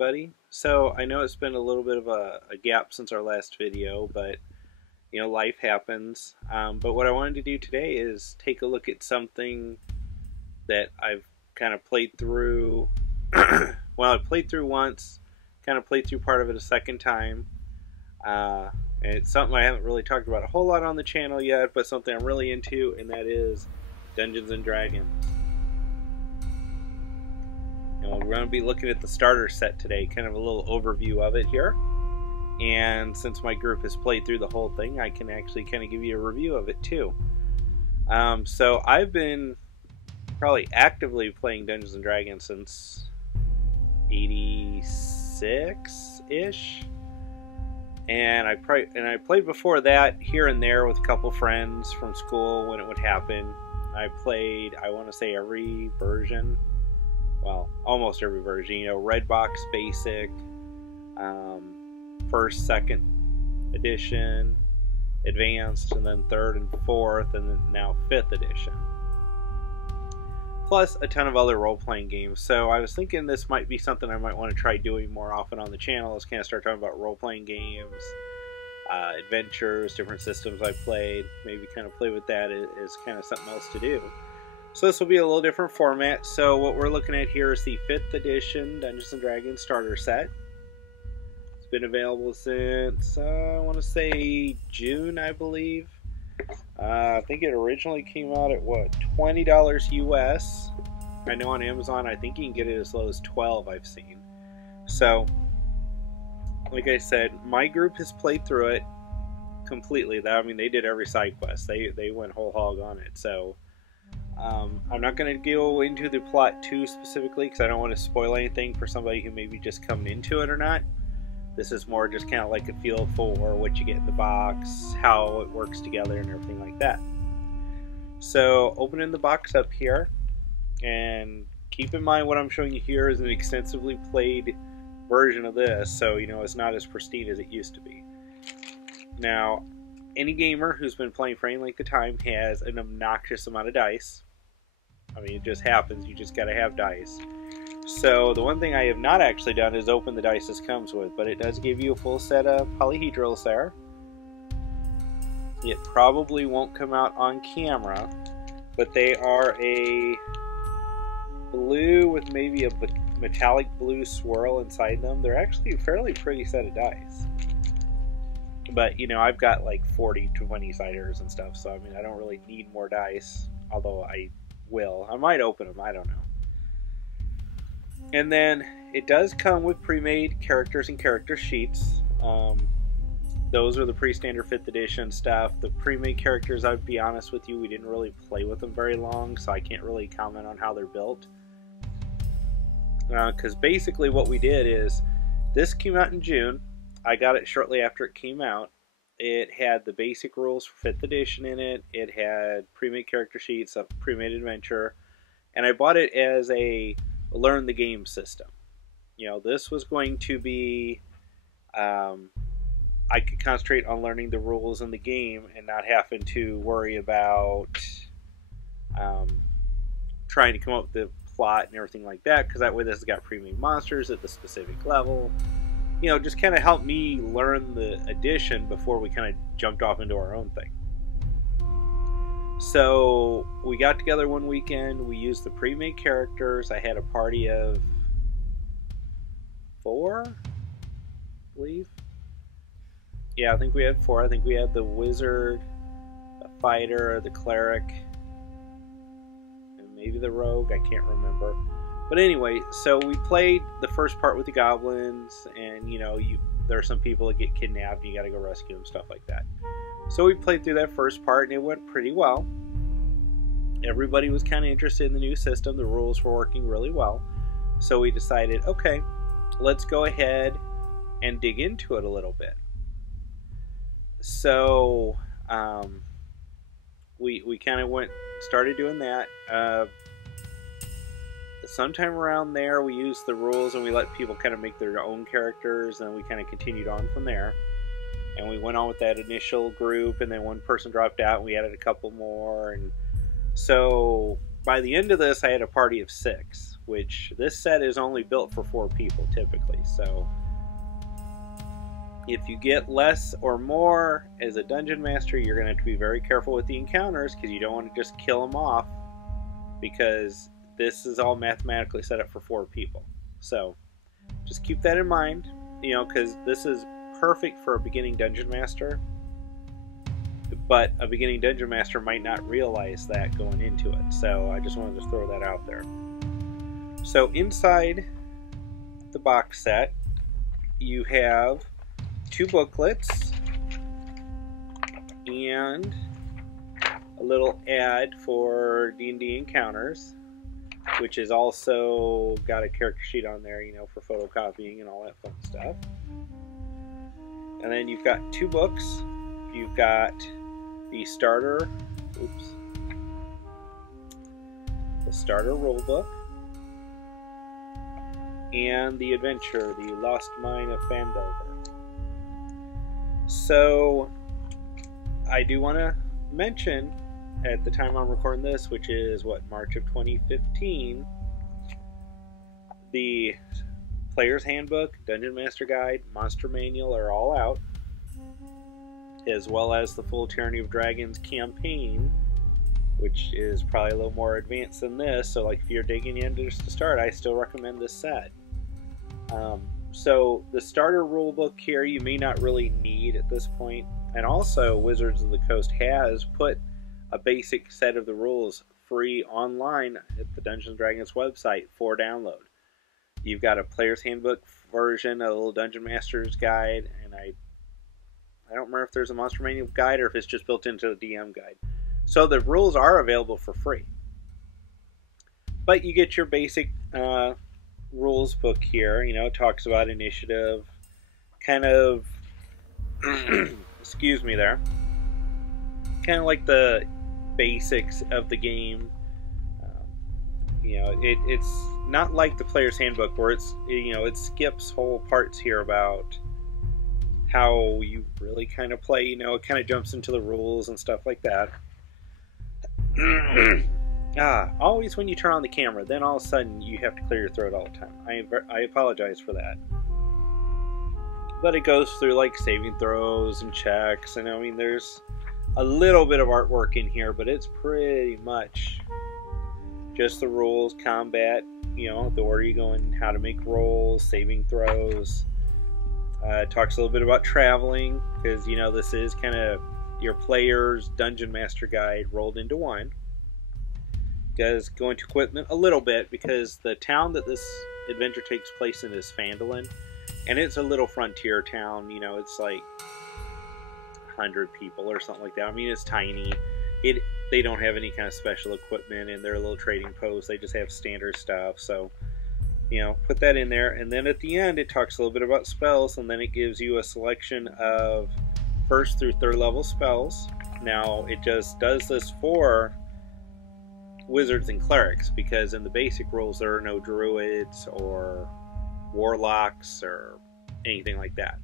everybody. So I know it's been a little bit of a gap since our last video, but you know, life happens. But what I wanted to do today is take a look at something that I've kind of played through. Well, I played through once, kind of played through part of it a second time. And it's something I haven't really talked about a whole lot on the channel yet, but something I'm really into, and that is Dungeons and Dragons. And we're going to be looking at the starter set today, kind of a little overview of it here. And since my group has played through the whole thing, I can actually kind of give you a review of it too. So I've been probably actively playing Dungeons and Dragons since 86-ish. And I played before that here and there with a couple friends from school when it would happen. I played, I want to say, every version. Well, almost every version. You know, Red Box Basic, First, Second Edition, Advanced, and then Third and Fourth, and then now Fifth Edition. Plus a ton of other role-playing games. So I was thinking this might be something I might want to try doing more often on the channel. Is kind of start talking about role-playing games, adventures, different systems I played. Maybe kind of play with that as kind of something else to do. So this will be a little different format. So what we're looking at here is the 5th edition Dungeons & Dragons starter set. It's been available since, I want to say June, I believe. I think it originally came out at, what, $20 US. I know on Amazon, I think you can get it as low as $12, I've seen. So, like I said, my group has played through it completely. I mean, they did every side quest. They went whole hog on it. So, I'm not going to go into the plot too specifically because I don't want to spoil anything for somebody who may be just coming into it or not. This is more just kind of like a feel for what you get in the box, how it works together, and everything like that. So, opening the box up here, and keep in mind what I'm showing you here is an extensively played version of this, so you know it's not as pristine as it used to be. Now, any gamer who's been playing for any length of time has an obnoxious amount of dice. I mean, it just happens. You just gotta have dice. So the one thing I have not actually done is open the dice this comes with, but it does give you a full set of polyhedrals there. It probably won't come out on camera, but they are a blue with maybe a metallic blue swirl inside them. They're actually a fairly pretty set of dice. But, you know, I've got like 40 20-siders and stuff, so I mean, I don't really need more dice, although I will. I might open them, I don't know. And then it does come with pre-made characters and character sheets. Those are the pre-standard 5th edition stuff. The pre-made characters, I'd be honest with you, we didn't really play with them very long, so I can't really comment on how they're built. Because basically what we did is, this came out in June. I got it shortly after it came out. It had the basic rules for 5th edition in it. It had pre-made character sheets, a pre-made adventure, and I bought it as a learn the game system. You know, this was going to be, I could concentrate on learning the rules in the game and not having to worry about trying to come up with the plot and everything like that, because that way this has got pre-made monsters at the specific level. You know, just kind of helped me learn the edition before we kind of jumped off into our own thing. So we got together one weekend, we used the pre-made characters. I had a party of 4, I believe. Yeah, I think we had 4. I think we had the wizard, the fighter, the cleric, and maybe the rogue, I can't remember. But anyway, so we played the first part with the goblins, and you know, there are some people that get kidnapped and you gotta go rescue them, stuff like that. So we played through that first part and it went pretty well. Everybody was kind of interested in the new system. The rules were working really well. So we decided, okay, let's go ahead and dig into it a little bit. So we kind of started doing that. Sometime around there we used the rules and we let people kind of make their own characters, and we kind of continued on from there. And we went on with that initial group, and then one person dropped out and we added a couple more, and so by the end of this I had a party of 6. which this set is only built for 4 people typically. So if you get less or more as a dungeon master, you're going to have to be very careful with the encounters, because you don't want to just kill them off, because this is all mathematically set up for 4 people. So just keep that in mind, you know, because this is perfect for a beginning dungeon master, but a beginning dungeon master might not realize that going into it. So I just wanted to throw that out there. So inside the box set, you have 2 booklets and a little ad for D&D encounters, which is also got a character sheet on there, you know, for photocopying and all that fun stuff. And then you've got 2 books. You've got the starter, the starter rule book, and the adventure, the Lost Mine of Phandelver. So I do want to mention, at the time I'm recording this, which is March of 2015, the Player's Handbook, Dungeon Master Guide, Monster Manual are all out, as well as the full Tyranny of Dragons campaign, which is probably a little more advanced than this. So like if you're digging in just to start, I still recommend this set. So the starter rule book here you may not really need at this point, and also Wizards of the Coast has put a basic set of the rules free online at the Dungeons & Dragons website for download. You've got a Player's Handbook version, a little Dungeon Master's Guide, and I don't remember if there's a Monster Manual guide or if it's just built into the DM guide. So the rules are available for free. But you get your basic rules book here. You know, it talks about initiative, kind of, excuse me there, kind of like the basics of the game. You know, it's not like the Player's Handbook where it's, you know, it skips whole parts here about how you really kind of play. You know, it kind of jumps into the rules and stuff like that. Always when you turn on the camera, then all of a sudden you have to clear your throat all the time. I apologize for that. But it goes through like saving throws and checks, and I mean there's a little bit of artwork in here, but it's pretty much just the rules, combat, you know, the order you go in, how to make rolls, saving throws. It talks a little bit about traveling, because, you know, this is kind of your player's Dungeon Master Guide rolled into one. You guys go into equipment a little bit, because the town that this adventure takes place in is Phandalin, and it's a little frontier town. You know, it's like 100 people or something like that. I mean, it's tiny. They don't have any kind of special equipment in their little trading post. They just have standard stuff. So, you know, put that in there. And then at the end, it talks a little bit about spells, and then it gives you a selection of 1st through 3rd level spells. Now, it just does this for wizards and clerics, because in the basic rules there are no druids or warlocks or anything like that.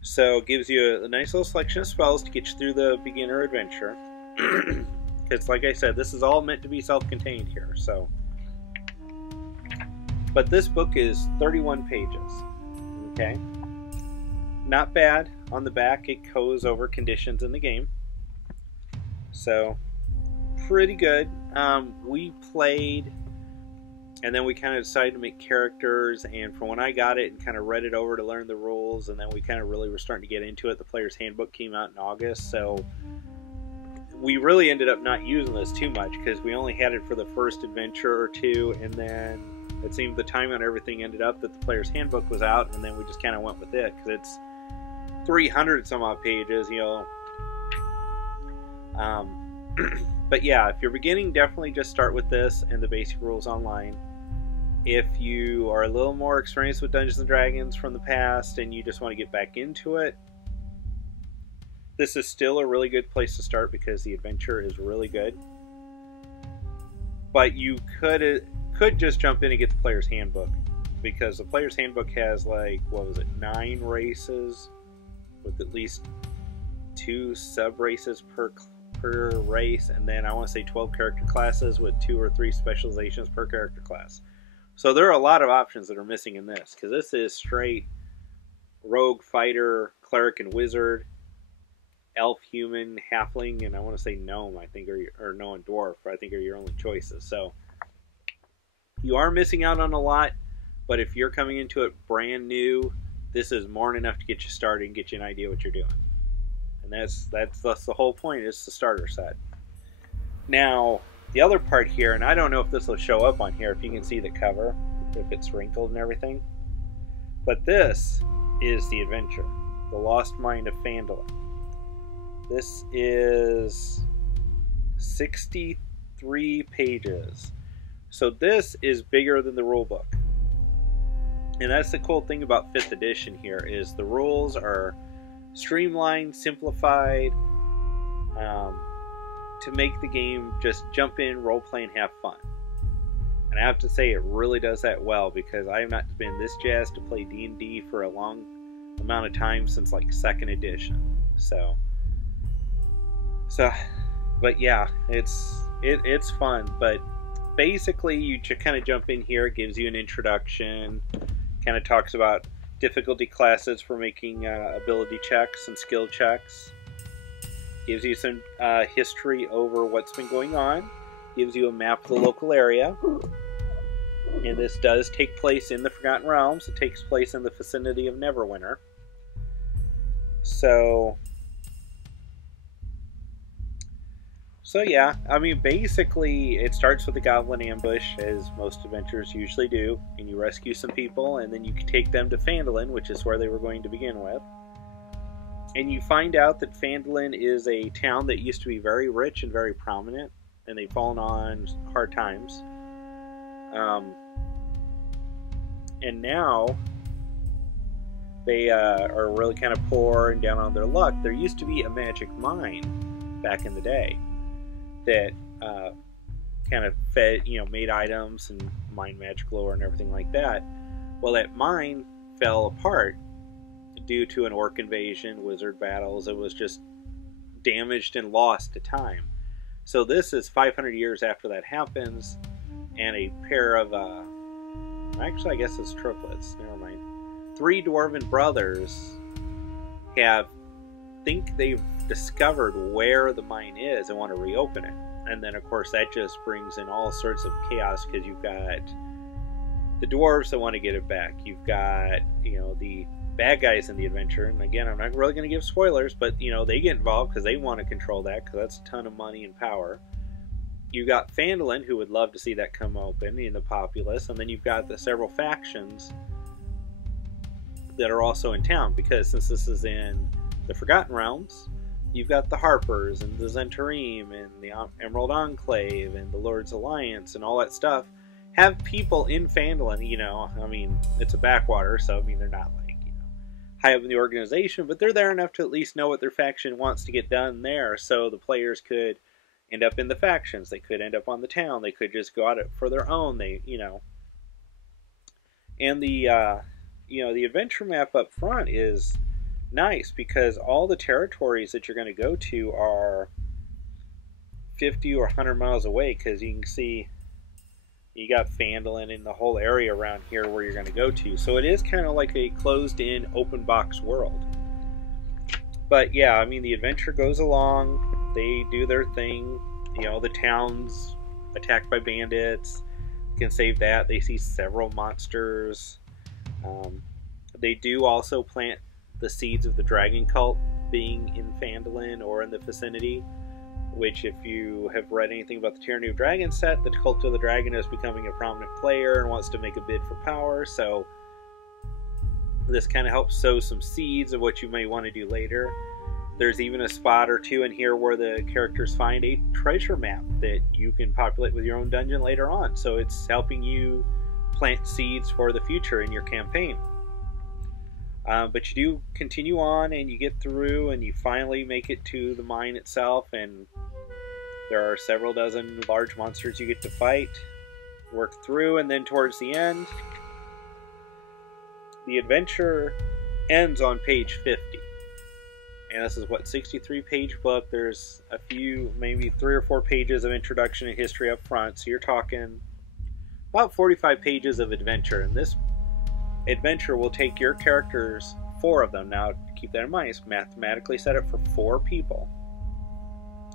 So it gives you a nice little selection of spells to get you through the beginner adventure. Because like I said, this is all meant to be self-contained here. So, but this book is 31 pages. Okay, not bad. On the back it goes over conditions in the game, so pretty good. We played, and then we kind of decided to make characters, and from when I got it and kind of read it over to learn the rules, and then we kind of really were starting to get into it, the Player's Handbook came out in August, so we really ended up not using this too much, because we only had it for the first adventure or two, and then it seemed the time on everything ended up that the Player's Handbook was out, and then we just kind of went with it, because it's 300 some odd pages, you know. But yeah, if you're beginning, definitely just start with this and the basic rules online. If you are a little more experienced with Dungeons & Dragons from the past and you just want to get back into it, this is still a really good place to start, because the adventure is really good. But you could just jump in and get the Player's Handbook, because the Player's Handbook has, like, what was it, 9 races with at least 2 sub-races per race, and then I want to say 12 character classes with 2 or 3 specializations per character class. So there are a lot of options that are missing in this, because this is straight rogue, fighter, cleric, and wizard, elf, human, halfling, and I want to say gnome, I think, or gnome and dwarf, I think are your only choices. So you are missing out on a lot, but if you're coming into it brand new, this is more than enough to get you started and get you an idea what you're doing. And that's the whole point, is the starter set. Now, the other part here, and I don't know if this will show up on here, if you can see the cover, if it's wrinkled and everything, but this is the adventure, The Lost Mine of Phandalin. This is 63 pages. So this is bigger than the rule book. And that's the cool thing about 5th edition here, is the rules are streamlined, simplified, to make the game just jump in, role play, and have fun. And I have to say, it really does that well, because I have not been this jazzed to play D&D for a long amount of time since like 2nd edition. So, but yeah, it's fun. But basically, you kind of jump in here. It gives you an introduction. Kind of talks about difficulty classes for making ability checks and skill checks. Gives you some history over what's been going on. Gives you a map of the local area. And this does take place in the Forgotten Realms. It takes place in the vicinity of Neverwinter. So yeah, I mean, basically, it starts with a goblin ambush, as most adventures usually do, and you rescue some people, and then you can take them to Phandalin, which is where they were going to begin with. And you find out that Phandalin is a town that used to be very rich and very prominent, and they've fallen on hard times. And now they are really kind of poor and down on their luck. There used to be a magic mine back in the day that kind of fed, made items and mined magic lore and everything like that. Well, that mine fell apart due to an orc invasion, wizard battles. It was just damaged and lost to time. So this is 500 years after that happens, and a pair of, actually I guess it's triplets, never mind. 3 dwarven brothers think they've discovered where the mine is and want to reopen it. And then, of course, that just brings in all sorts of chaos, because you've got the dwarves that want to get it back. You've got, the bad guys in the adventure. And again, I'm not really going to give spoilers, but, they get involved because they want to control that, because that's a ton of money and power. You've got Phandalin, who would love to see that come open, in the populace. And then you've got the several factions that are also in town, because since this is in the Forgotten Realms, you've got the Harpers and the Zentarim and the Emerald Enclave and the Lord's Alliance and all that stuff have people in Phandalin. I mean, it's a backwater, so I mean, they're not like, high up in the organization, but they're there enough to at least know what their faction wants to get done there, so the players could end up in the factions, they could end up on the town, they could just go at it for their own, and the adventure map up front is nice, because all the territories that you're going to go to are 50 or 100 miles away, because you can see you got Phandalin in the whole area around here where you're going to go to. So it is kind of like a closed-in, open box world. But yeah, I mean, the adventure goes along, they do their thing, the town's attacked by bandits, you can save that, they see several monsters. They do also plant the seeds of the dragon cult being in Phandalin or in the vicinity, which, if you have read anything about the Tyranny of Dragons set, the cult of the dragon is becoming a prominent player and wants to make a bid for power, so this kind of helps sow some seeds of what you may want to do later. There's even a spot or two in here where the characters find a treasure map that you can populate with your own dungeon later on, so it's helping you plant seeds for the future in your campaign. But you do continue on, and you get through, and you finally make it to the mine itself, and there are several dozen large monsters you get to fight, work through, and then towards the end, the adventure ends on page 50. And this is, 63-page book. There's a few, maybe 3 or 4 pages of introduction and history up front, so you're talking about 45 pages of adventure, and this adventure will take your characters, 4 of them. Now, keep that in mind, it's mathematically set up for 4 people.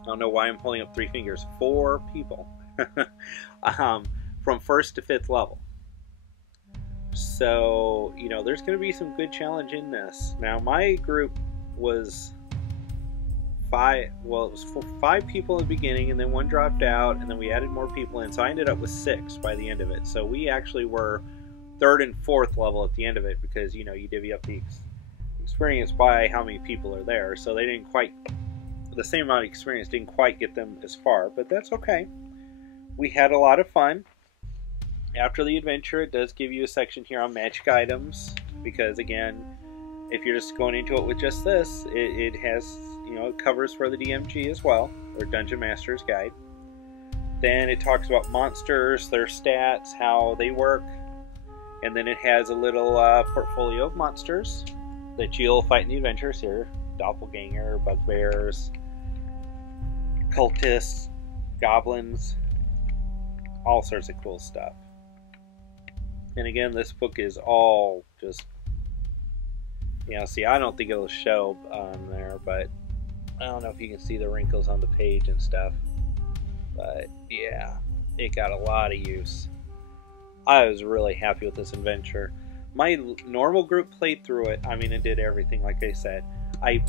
I don't know why I'm holding up 3 fingers. 4 people. From 1st to 5th level. So, you know, there's going to be some good challenge in this. Now, my group was 5, well, it was 5 people in the beginning, and then 1 dropped out, and then we added more people in, so I ended up with 6 by the end of it. So we actually were 3rd and 4th level at the end of it, because, you know, you divvy up the experience by how many people are there, so they didn't quite, the same amount of experience didn't quite get them as far, but that's okay. We had a lot of fun. After the adventure, it does give you a section here on magic items, because again, if you're just going into it with just this, it has, you know, it covers for the DMG as well, or Dungeon Master's Guide. Then it talks about monsters, their stats, how they work, and then it has a little portfolio of monsters that you'll fight in the adventures here. Doppelganger, bugbears, cultists, goblins, all sorts of cool stuff. And again, this book is all just, you know, see, I don't think it'll show on there, but I don't know if you can see the wrinkles on the page and stuff. But yeah, it got a lot of use. I was really happy with this adventure. My normal group played through it. I mean, it did everything, like I said. I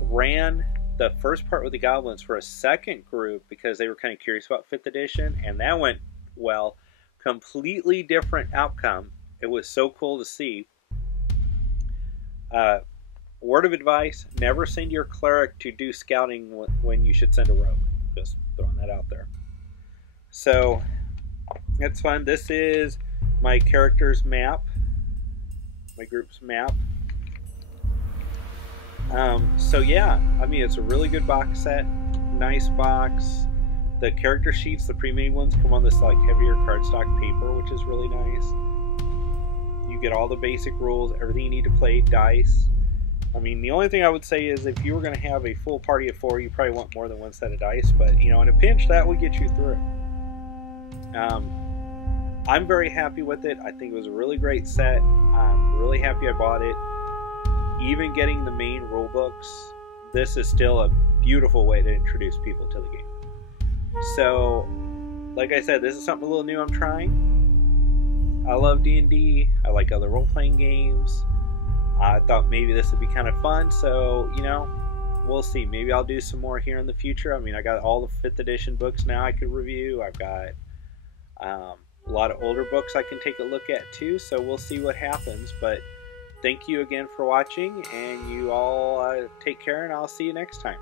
ran the first part with the goblins for a second group because they were kind of curious about 5th edition, and that went well. Completely different outcome. It was so cool to see. Word of advice, never send your cleric to do scouting when you should send a rogue. Just throwing that out there. So, it's fun. This is my character's map. My group's map. So yeah, I mean, it's a really good box set. Nice box. The character sheets, the pre-made ones, come on this like heavier cardstock paper, which is really nice. You get all the basic rules, everything you need to play, dice. I mean, the only thing I would say is if you were going to have a full party of 4, you probably want more than 1 set of dice, but, you know, in a pinch, that would get you through. I'm very happy with it. I think it was a really great set. I'm really happy I bought it. Even getting the main rule books, this is still a beautiful way to introduce people to the game. So, like I said, this is something a little new I'm trying. I love D&D. I like other role-playing games. I thought maybe this would be kind of fun, so, you know, we'll see. Maybe I'll do some more here in the future. I mean, I got all the 5th edition books now I could review. I've got a lot of older books I can take a look at too, so we'll see what happens. But thank you again for watching, and you all take care, and I'll see you next time.